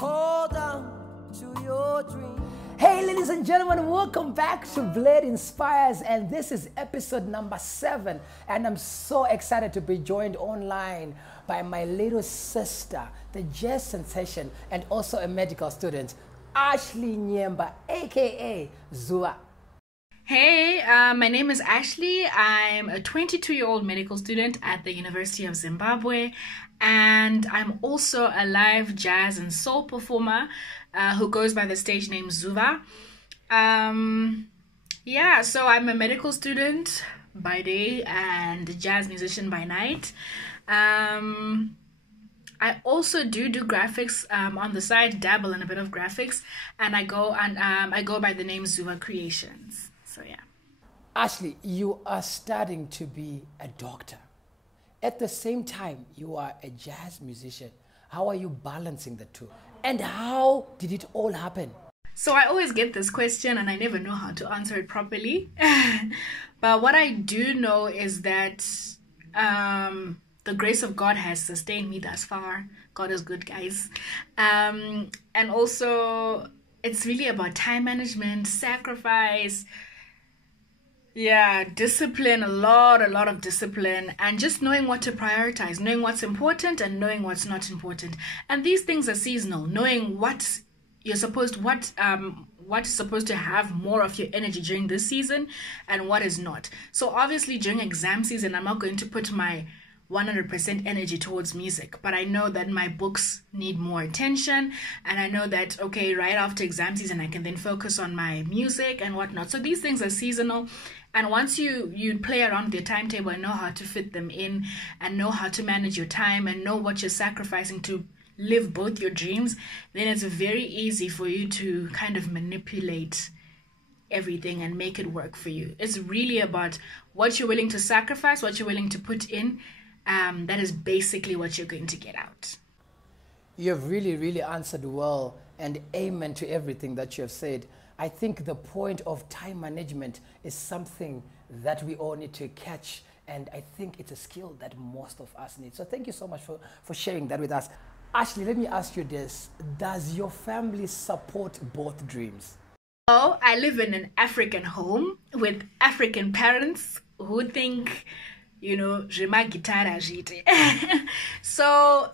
hold on to your dream. Hey, ladies and gentlemen, welcome back to Bled Inspires, and this is episode number 7, and I'm so excited to be joined online by my little sister, the jazz sensation, and also a medical student, Ashley Nyemba, aka Zuva. Hey, my name is Ashley. I'm a 22-year-old medical student at the University of Zimbabwe, and I'm also a live jazz and soul performer who goes by the stage name Zuva. So I'm a medical student by day and a jazz musician by night. I also do graphics on the side, dabble in a bit of graphics, and I go by the name Zuva Creations. So yeah. Ashley, you are starting to be a doctor. At the same time, you are a jazz musician. How are you balancing the two? And how did it all happen? So I always get this question and I never know how to answer it properly. But what I do know is that the grace of God has sustained me thus far. God is good, guys. And also, it's really about time management, sacrifice, discipline, a lot of discipline, and just knowing what to prioritize, knowing what's important and knowing what's not important. And these things are seasonal, knowing what is supposed to have more of your energy during this season and what is not. So obviously during exam season, I'm not going to put my 100% energy towards music, but I know that my books need more attention, and I know that, okay, right after exam season, I can then focus on my music and whatnot. So these things are seasonal, and once you play around with your timetable and know how to fit them in and know how to manage your time and know what you're sacrificing to live both your dreams, then it's very easy for you to kind of manipulate everything and make it work for you. It's really about what you're willing to sacrifice, what you're willing to put in. That is basically what you're going to get out. You have really answered well, and amen to everything that you have said. I think the point of time management is something that we all need to catch, and I think it's a skill that most of us need. So thank you so much for sharing that with us. Ashley, let me ask you this. Does your family support both dreams? Oh, I live in an African home with African parents who think, so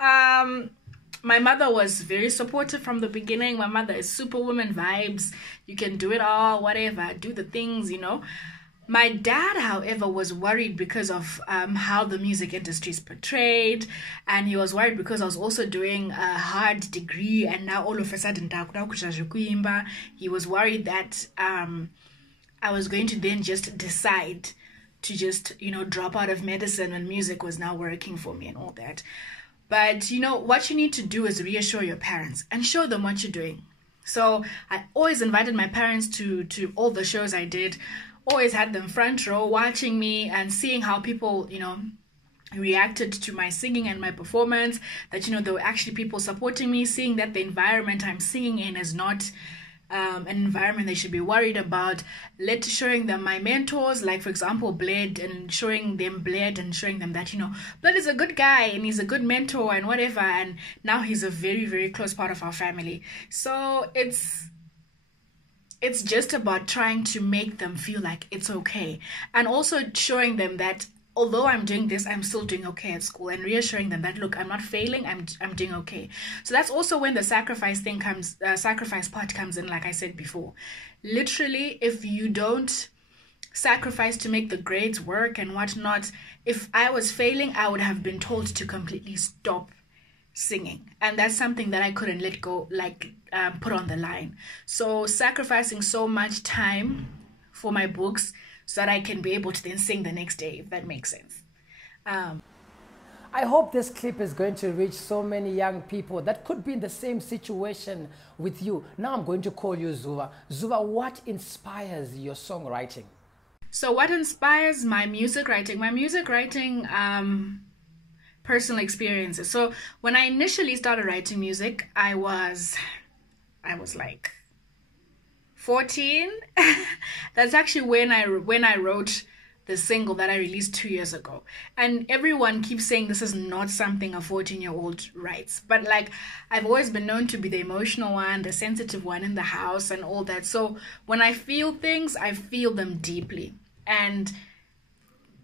my mother was very supportive from the beginning. My mother is superwoman vibes. You can do it all, whatever, do the things, My dad, however, was worried because of how the music industry is portrayed, and he was worried because I was also doing a hard degree, and now all of a sudden he was worried that I was going to then just decide to just, drop out of medicine when music was now working for me and all that. But, what you need to do is reassure your parents and show them what you're doing. So I always invited my parents to all the shows I did, always had them front row watching me and seeing how people, reacted to my singing and my performance, that, there were actually people supporting me, seeing that the environment I'm singing in is not an environment they should be worried about. Showing them my mentors, like for example Bled, and showing them Bled and showing them that Bled is a good guy and he's a good mentor and whatever, and now he's a very close part of our family. So it's just about trying to make them feel like it's okay, and also showing them that although I'm doing this, I'm still doing okay at school, and reassuring them that, look, I'm not failing, I'm doing okay. So that's also when the sacrifice part comes in, like I said before. Literally, if you don't sacrifice to make the grades work and whatnot, if I was failing, I would have been told to completely stop singing, and that's something that I couldn't let go, put on the line. So sacrificing so much time for my books so that I can be able to then sing the next day, if that makes sense. I hope this clip is going to reach so many young people that could be in the same situation with you. Now I'm going to call you Zuva. Zuva, what inspires your songwriting? So what inspires my music writing? My music writing, personal experiences. So when I initially started writing music, I was like 14. That's actually when I wrote the single that I released 2 years ago. And everyone keeps saying this is not something a 14-year-old writes. But like, I've always been known to be the emotional one, the sensitive one in the house and all that. So when I feel things, I feel them deeply. And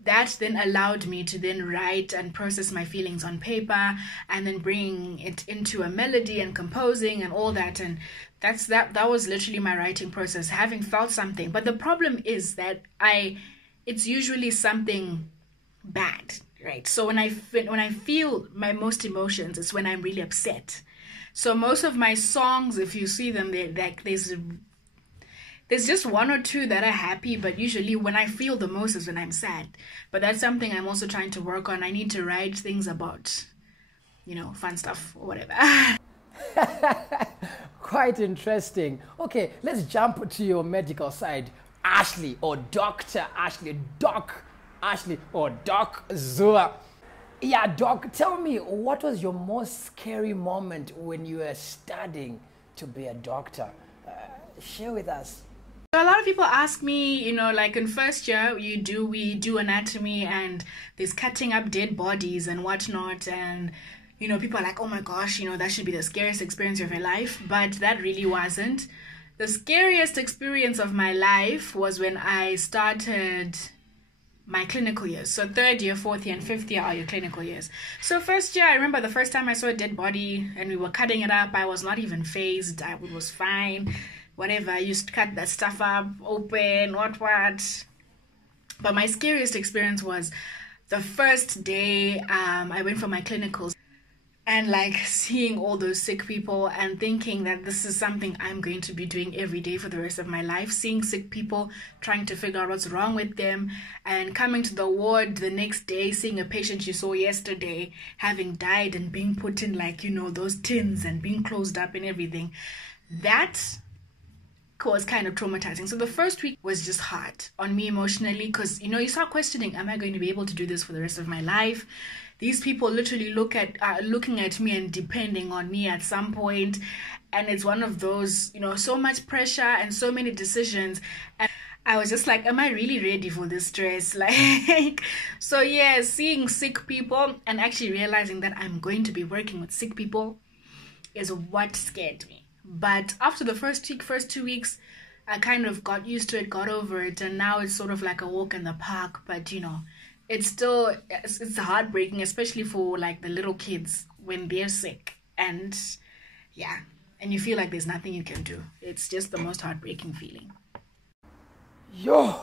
that then allowed me to then write and process my feelings on paper, and then bringing it into a melody and composing and all that. And that was literally my writing process, having felt something. But the problem is that it's usually something bad, right? So when I feel my most emotions, it's when I'm really upset. So most of my songs, if you see them, there's just one or two that are happy, but usually when I feel the most is when I'm sad. But that's something I'm also trying to work on. I need to write things about, fun stuff or whatever. Quite interesting. Okay, let's jump to your medical side. Ashley or Dr. Ashley, Doc Ashley or Doc Zuva. Yeah, Doc, tell me, what was your most scary moment when you were studying to be a doctor? Share with us. A lot of people ask me, like in first year, we do anatomy, and there's cutting up dead bodies and whatnot. And, people are like, oh my gosh, that should be the scariest experience of your life. But that really wasn't. The scariest experience of my life was when I started my clinical years. So 3rd year, 4th year, and 5th year are your clinical years. So first year, I remember the first time I saw a dead body and we were cutting it up, I was not even phased. It was fine. Whatever, I used to cut that stuff up, open, what. But my scariest experience was the first day I went for my clinicals. And like seeing all those sick people and thinking that this is something I'm going to be doing every day for the rest of my life. Seeing sick people, trying to figure out what's wrong with them, and coming to the ward the next day, seeing a patient you saw yesterday having died and being put in those tins and being closed up and everything. That was kind of traumatizing. So the first week was just hard on me emotionally, because you start questioning, am I going to be able to do this for the rest of my life? These people literally looking at me and depending on me at some point. And it's one of those, so much pressure and so many decisions. And I was just like, am I really ready for this stress? So yeah, seeing sick people and actually realizing that I'm going to be working with sick people is what scared me. But after the first 2 weeks, I kind of got used to it, got over it. And now it's sort of like a walk in the park. But, it's heartbreaking, especially for the little kids when they're sick. And yeah, and you feel like there's nothing you can do. It's just the most heartbreaking feeling. Yeah,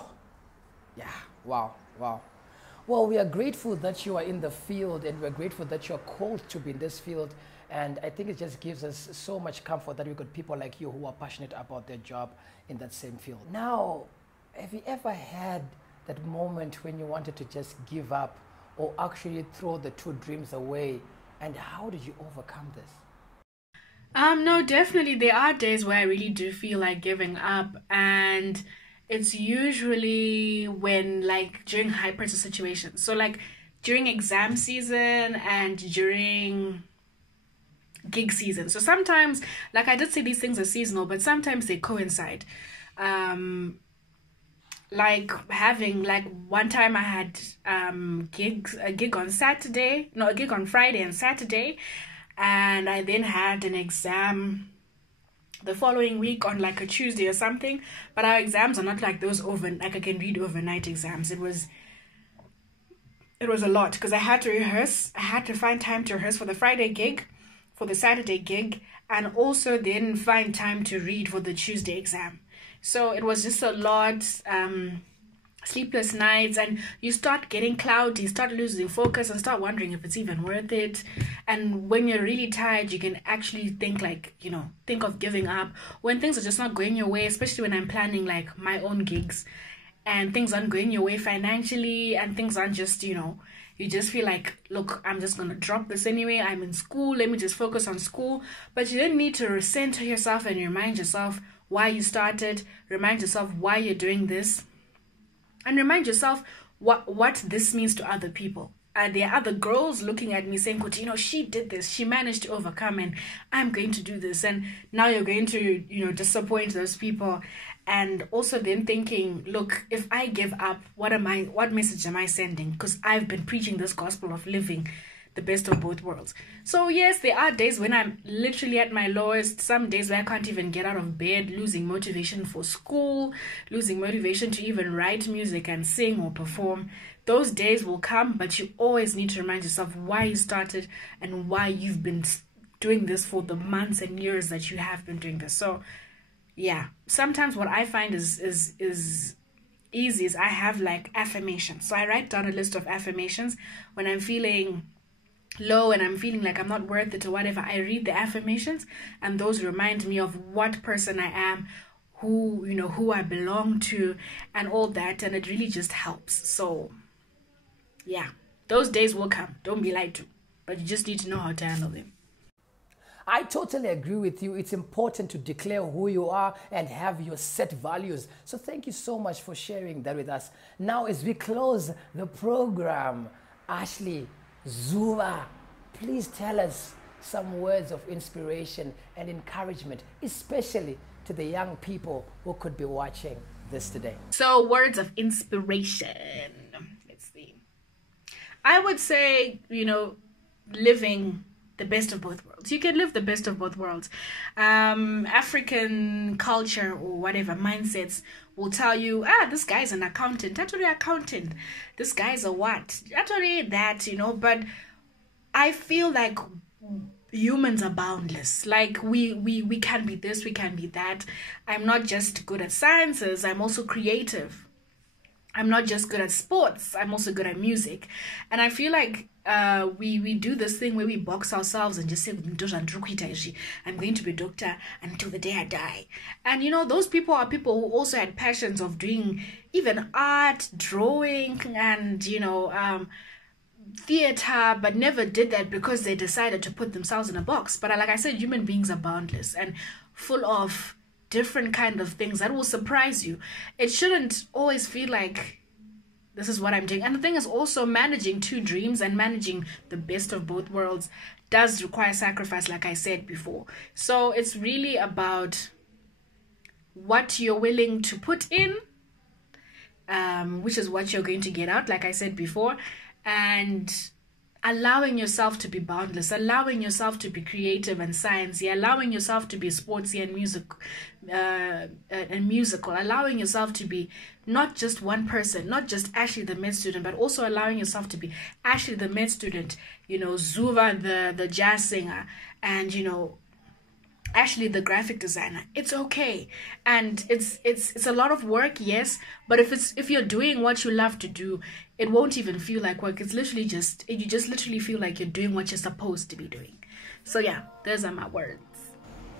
wow. Well, we are grateful that you are in the field, and we're grateful that you're called to be in this field. And I think it just gives us so much comfort that we got people like you who are passionate about their job in that same field. Now, have you ever had that moment when you wanted to just give up or actually throw the 2 dreams away? And how did you overcome this? No, definitely there are days where I really do feel like giving up, and it's usually when during high pressure situations. So during exam season and during gig season. So sometimes, I did say these things are seasonal, but sometimes they coincide. Having one time I had a gig on Friday and Saturday, and I then had an exam the following week on a Tuesday or something. But our exams are not like those I can read overnight exams. It was a lot, because I had to rehearse. I had to find time to rehearse for the Friday gig, for the Saturday gig, and also then find time to read for the Tuesday exam. So it was just a lot, sleepless nights, and you start getting cloudy, start losing focus, and start wondering if it's even worth it. And when you're really tired, you can actually think think of giving up when things are just not going your way, especially when I'm planning my own gigs and things aren't going your way financially, and things aren't just, you just feel like, look, I'm just going to drop this anyway. I'm in school. Let me just focus on school. But you then need to center yourself and remind yourself why you started, remind yourself why you're doing this, and remind yourself what this means to other people. There are other girls looking at me saying, she did this, she managed to overcome, and I'm going to do this. And now you're going to, disappoint those people. and also then thinking, look, if I give up, what message am I sending? Because I've been preaching this gospel of living the best of both worlds. So yes, there are days when I'm literally at my lowest, some days where I can't even get out of bed, losing motivation for school, losing motivation to even write music and sing or perform. Those days will come, but you always need to remind yourself why you started and why you've been doing this for the months and years that you have been doing this. So yeah, sometimes what I find is easy is I have like affirmations. So I write down a list of affirmations when I'm feeling low and I'm feeling like I'm not worth it or whatever. I read the affirmations, and those remind me of what person I am, who I belong to, and all that, and it really just helps. So yeah, those days will come, don't be lied to, but you just need to know how to handle them. I totally agree with you. It's important to declare who you are and have your set values. So thank you so much for sharing that with us. Now, as we close the program, Ashley, Zuva, please tell us some words of inspiration and encouragement, especially to the young people who could be watching this today. So, words of inspiration. Let's see. I would say, living the best of both worlds. You can live the best of both worlds. African culture or whatever mindsets will tell you, this guy's an accountant. That's an accountant. This guy's a what? That's that, But I feel like humans are boundless. Like we can be this, we can be that. I'm not just good at sciences. I'm also creative. I'm not just good at sports. I'm also good at music. And I feel like we do this thing where we box ourselves and just say, I'm going to be a doctor until the day I die. And those people are people who also had passions of doing even art, drawing, and theater, but never did that because they decided to put themselves in a box. But like I said, human beings are boundless and full of different kind of things that will surprise you. It shouldn't always feel like this is what I'm doing. And the thing is also, managing two dreams and managing the best of both worlds does require sacrifice, like I said before. So it's really about what you're willing to put in, which is what you're going to get out, like I said before, and allowing yourself to be boundless, allowing yourself to be creative and sciencey, allowing yourself to be sportsy and musical, allowing yourself to be not just one person, not just Ashley the med student, but also allowing yourself to be Ashley the med student, Zuva the jazz singer, and Ashley the graphic designer. It's okay, and it's a lot of work, yes, but if you're doing what you love to do, it won't even feel like work. It's literally you just literally feel like you're doing what you're supposed to be doing. So yeah, those are my words.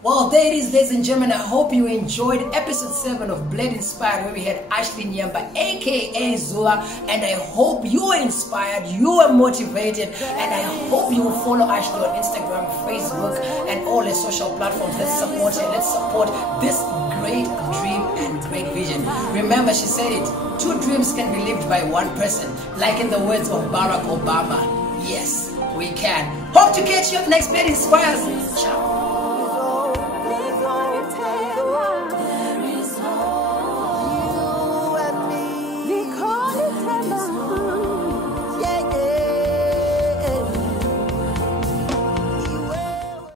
Well, there it is, ladies and gentlemen. I hope you enjoyed episode 7 of Bled Inspires, where we had Ashley Nyemba, aka Zuva, and I hope you were inspired, you were motivated, and I hope you will follow Ashley on Instagram, Facebook, and all the social platforms. Let's support her. Let's support this great dream and great vision. Remember, she said it, 2 dreams can be lived by 1 person, like in the words of Barack Obama. Yes, we can. Hope to catch you at the next Bled Inspires. Ciao.